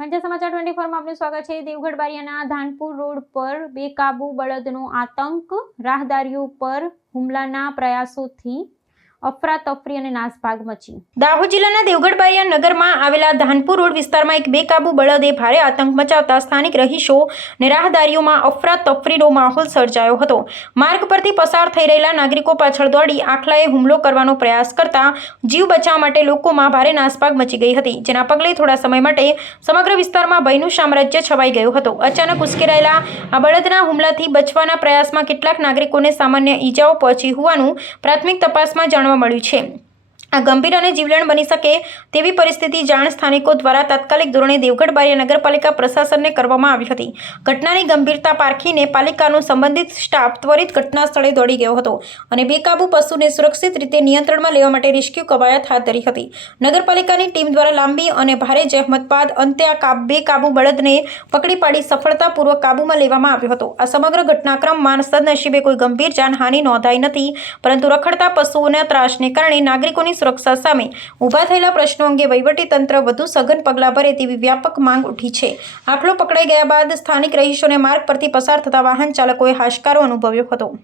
પંચાયત સમાચાર 24 માં આપનું સ્વાગત છે। દેવગઢ બારિયાના ધાનપુર રોડ પર બેકાબુ બળદનો આતંક, રાહદારીઓ પર હુમલાના પ્રયાસોથી અફરાતફરી અને નાસભાગ મચી। દાહોદ જિલ્લાના દેવગઢ બારિયા નગરમાં આવેલા ધાનપુર રોડ વિસ્તારમાં એક બેકાબુ બળદે ભારે આતંક મચાવતા સ્થાનિક રહીશો અને રાહદારીઓમાં અફરાતફરીનો માહોલ સર્જાયો હતો। માર્ગ પરથી પસાર થઈ રહેલા નાગરિકો પાછળ દોડી આખલાએ હુમલો કરવાનો પ્રયાસ કરતા જીવ બચાવવા માટે લોકોમાં ભારે નાસભાગ મચી ગઈ હતી, જેના પગલે થોડા સમય માટે સમગ્ર વિસ્તારમાં ભયનું સામ્રાજ્ય છવાઈ ગયું હતું। અચાનક ઉશ્કેરાયેલા આ બળદના હુમલાથી બચવાના પ્રયાસમાં કેટલાક નાગરિકોને સામાન્ય ઈજાઓ પહોંચી હોવાનું પ્રાથમિક તપાસમાં જાણવા મળ્યું છે। આ ગંભીર અને જીવલેણ બની શકે તેવી પરિસ્થિતિ જાણ સ્થાનિકો દ્વારા તાત્કાલિક ધોરણે દેવગઢ બારિયા નગરપાલિકા પ્રશાસનને કરવામાં આવી હતી। ઘટનાની ગંભીરતા પારખીને પાલિકાનો સંબંધિત સ્ટાફ ત્વરિત ઘટના સ્થળે દોડી ગયો હતો અને બેકાબુ પશુને સુરક્ષિત રીતે નિયંત્રણમાં લેવા માટે રેસ્ક્યુ કવાયત હાથ ધરી હતી। નગરપાલિકાની ટીમ દ્વારા લાંબી અને ભારે જહેમત બાદ અંતે આ બેકાબુ બળદને પકડી પાડી સફળતાપૂર્વક કાબૂમાં લેવામાં આવ્યો હતો। આ સમગ્ર ઘટનાક્રમમાં સદનસીબે કોઈ ગંભીર જાનહાનિ નોંધાઈ નથી, પરંતુ રખડતા પશુઓના ત્રાસને કારણે નાગરિકોની સુરક્ષા સામે ઊભા થયેલા પ્રશ્નો અંગે વહીવટીતંત્ર વધુ સઘન પગલાં ભરે તેવી વ્યાપક માંગ ઉઠી છે। આખલો પકડાઈ ગયા બાદ સ્થાનિક રહીશોને માર્ગ પરથી પસાર થતા વાહન ચાલકોએ હાશકારો અનુભવ્યો હતો।